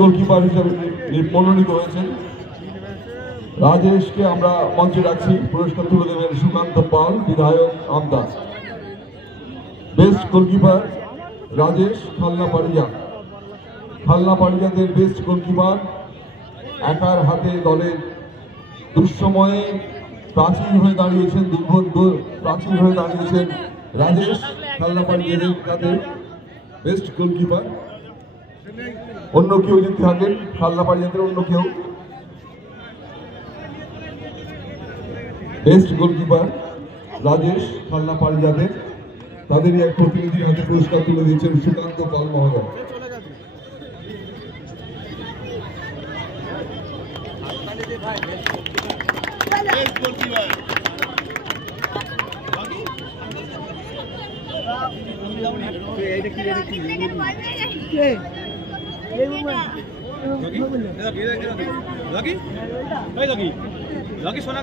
Goalkeeper হিসেবে মনোনীত হয়েছেন। রাজেশকে আমরা মঞ্চে রাখছি, পুরস্কার তুলে দেবেন সুকান্ত পাল, বিধায়ক আমদা। বেস্ট গোলকিপার রাজেশ খালনা পারিজাত। খালনা পারিজাতের বেস্ট গোলকিপার, একার হাতে দলের দুঃসময়ে প্রাচীর হয়ে দাঁড়িয়েছেন, প্রাচীর হয়ে দাঁড়িয়েছেন রাজেশ খালনা পারিজাতের বেস্ট গোলকিপার। অন্য কেউ যদি থাকেন খালনা পারিজাতের অন্য কেউ, বেস্ট গোলকিপার রাজেশ খালনা পারিজাতের, তাদেরই এক প্রতিনিধির হাতে পুরস্কার তুলে দিয়েছেন সুকান্ত পাল মহোদয়। শোনা